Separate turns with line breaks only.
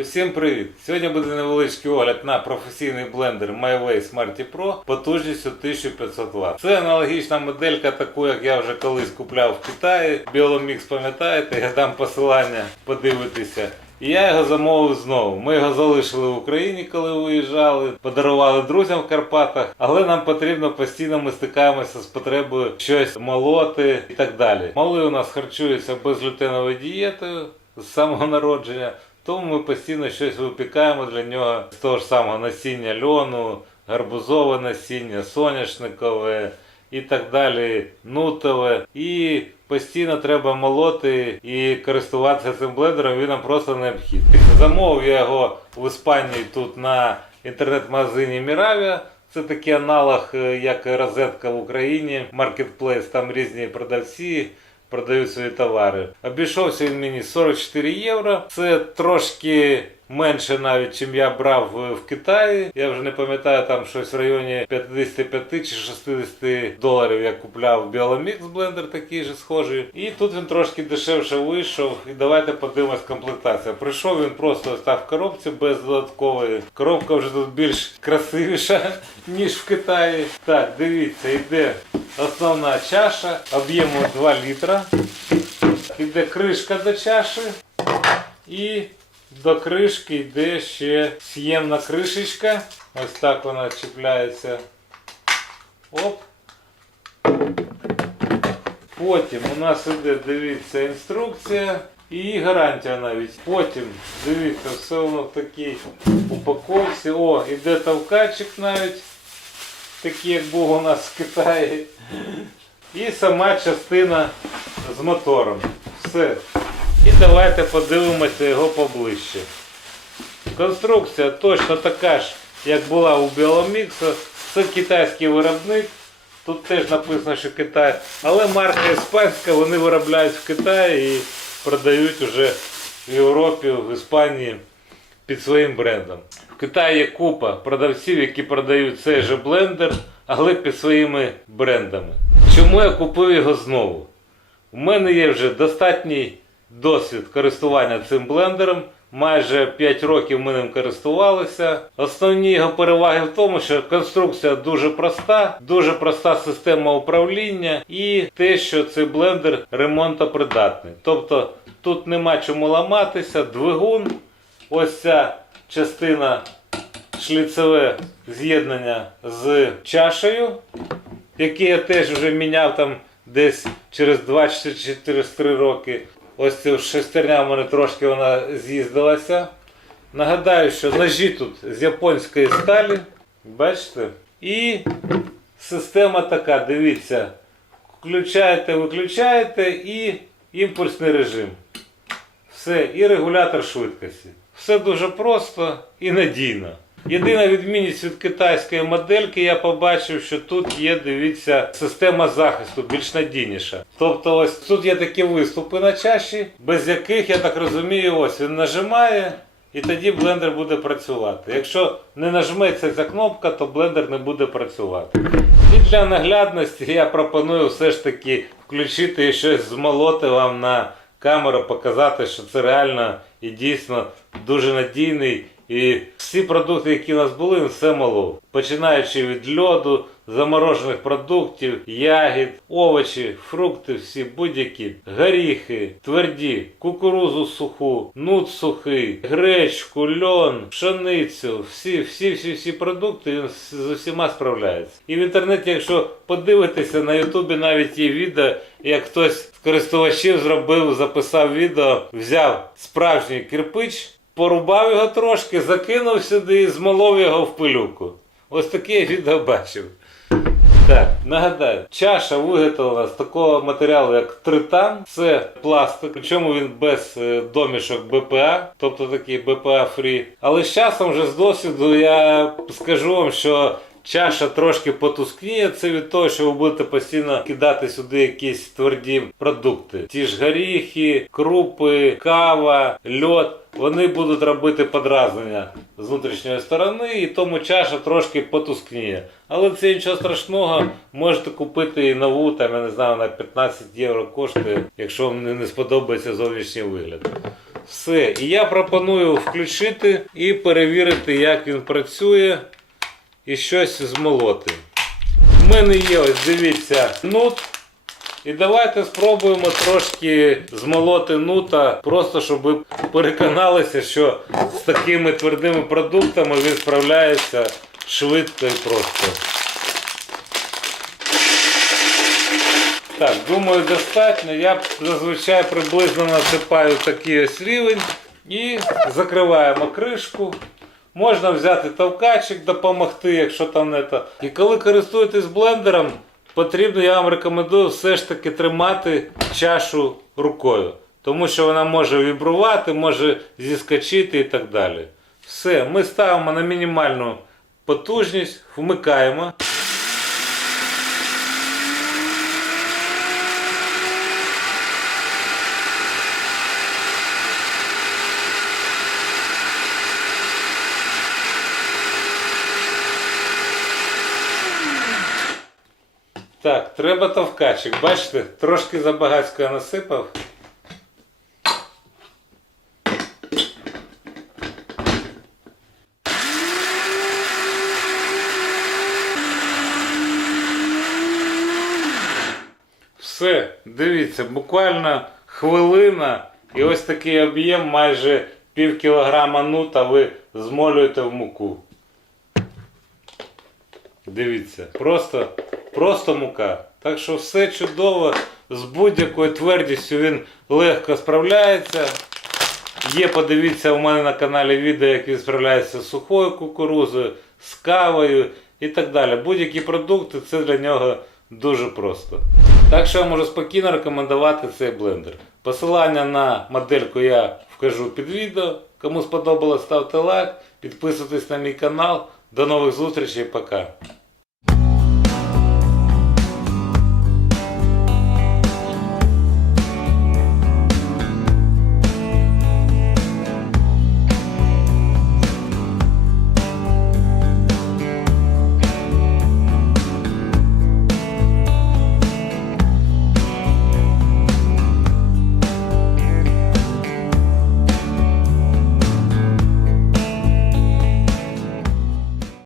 Усім привіт! Сьогодні буде невеличкий огляд на професійний блендер MyWay Smarty Pro потужністю 1500 Вт. Це аналогічна моделька, таку як я вже колись купляв в Китаї. Біоломікс, пам'ятаєте, я дам посилання, подивитися. І я його замовив знову. Ми його залишили в Україні, коли виїжджали, подарували друзям в Карпатах, але нам потрібно постійно ми стикаємося з потребою щось молоти і так далі. Малий у нас харчується безглютеновою дієтою з самого народження. Тому ми постійно щось випікаємо для нього з того ж самого насіння льону, гарбузове насіння, соняшникове і так далі, нутове. І постійно треба молоти і користуватися цим блендером, він нам просто необхідний. Замовив я його в Іспанії тут на інтернет-магазині Міравія. Це такий аналог, е, як розетка в Україні, маркетплейс, там різні продавці продають свої товари. Обійшовся він мені 44 євро. Це трошки менше навіть, чим я брав в- в Китаї. Я вже не пам'ятаю там щось в районі 55 чи 60 доларів. Я купляв Biolomix блендер такий же схожий. І тут він трошки дешевше вийшов. І давайте подивимось комплектація. Прийшов він просто ось так в коробці без додаткової. Коробка вже тут більш красивіша, ніж в Китаї. Так, дивіться, йде основна чаша об'єму 2 літра. Іде кришка до чаші. І до кришки йде ще с'ємна кришечка. Ось так вона чіпляється. Оп. Потім у нас іде, дивіться, інструкція і гарантія навіть. Потім, дивіться, все воно в такій упаковці. О, іде товкачик навіть. Такий, як був у нас в Китаї. І сама частина з мотором. Все. І давайте подивимося його поближче. Конструкція точно така ж, як була у Біоломікса. Це китайський виробник. Тут теж написано, що Китай. Але марка іспанська, вони виробляють в Китаї і продають уже в Європі, в Іспанії під своїм брендом. Китаї є купа продавців, які продають цей же блендер, але під своїми брендами. Чому я купив його знову? У мене є вже достатній досвід користування цим блендером. Майже 5 років ми ним користувалися. Основні його переваги в тому, що конструкція дуже проста, дуже проста система управління і те, що цей блендер ремонтопридатний. Тобто тут нема чому ламатися, двигун, ось ця частина шліцеве з'єднання з чашею, яке я теж вже міняв там десь через 2 чи через 3 роки. Ось ця шестерня в мене трошки вона з'їздилася. Нагадаю, що ножі тут з японської сталі. Бачите? І система така, дивіться. Включаєте, виключаєте і імпульсний режим. Все, і регулятор швидкості. Все дуже просто і надійно. Єдина відмінність від китайської модельки, я побачив, що тут є, дивіться, система захисту більш надійніша. Тобто, ось тут є такі виступи на чаші, без яких, я так розумію, ось він нажимає. І тоді блендер буде працювати. Якщо не нажметься ця кнопка, то блендер не буде працювати. І для наглядності я пропоную все ж таки включити і щось змолоти вам на камеру, показати, що це реально і дійсно дуже надійний. І всі продукти, які у нас були, все молов. Починаючи від льоду, заморожених продуктів, ягід, овочі, фрукти, всі будь-які, горіхи, тверді, кукурузу суху, нут сухий, гречку, льон, пшеницю, всі, всі, всі, всі продукти він з усіма справляється. І в інтернеті, якщо подивитися, на Ютубі навіть є відео, як хтось з користувачів зробив, записав відео, взяв справжній кирпич. Порубав його трошки, закинув сюди і змолов його в пилюку. Ось таке я відео бачив. Так, нагадаю, чаша виготовлена з такого матеріалу, як тритан. Це пластик, причому він без е, домішок БПА, тобто такий БПА фрі. Але з часом вже з досвіду я скажу вам, що чаша трошки потускніє. Це від того, що ви будете постійно кидати сюди якісь тверді продукти. Ті ж горіхи, крупи, кава, льод. Вони будуть робити подразнення з внутрішньої сторони, і тому чаша трошки потускніє. Але це нічого страшного, можете купити і нову, там я не знаю, на 15 євро коштує, якщо вам не сподобається зовнішній вигляд. Все. І я пропоную включити і перевірити, як він працює, і щось змолоти. У мене є, ось дивіться, нут. І давайте спробуємо трошки змолоти нута, просто щоб ви переконалися, що з такими твердими продуктами він справляється швидко і просто. Так, думаю, достатньо. Я зазвичай приблизно насипаю такий ось рівень і закриваємо кришку. Можна взяти товкачик, допомогти, якщо там не то. І коли користуєтесь блендером, потрібно, я вам рекомендую все ж таки тримати чашу рукою. Тому що вона може вібрувати, може зіскочити і так далі. Все, ми ставимо на мінімальну потужність, вмикаємо. Так, треба товкачик. Бачите, трошки забагацько я насипав. Все, дивіться, буквально хвилина і ось такий об'єм майже пів кілограма нута ви змолюєте в муку. Дивіться, просто, просто мука. Так що все чудово, з будь-якою твердістю він легко справляється. Є, подивіться, у мене на каналі відео, як він справляється з сухою кукурузою, з кавою і так далі. Будь-які продукти це для нього дуже просто. Так що я можу спокійно рекомендувати цей блендер. Посилання на модельку я вкажу під відео. Кому сподобалось, ставте лайк, підписуйтесь на мій канал. До нових зустрічей, пока.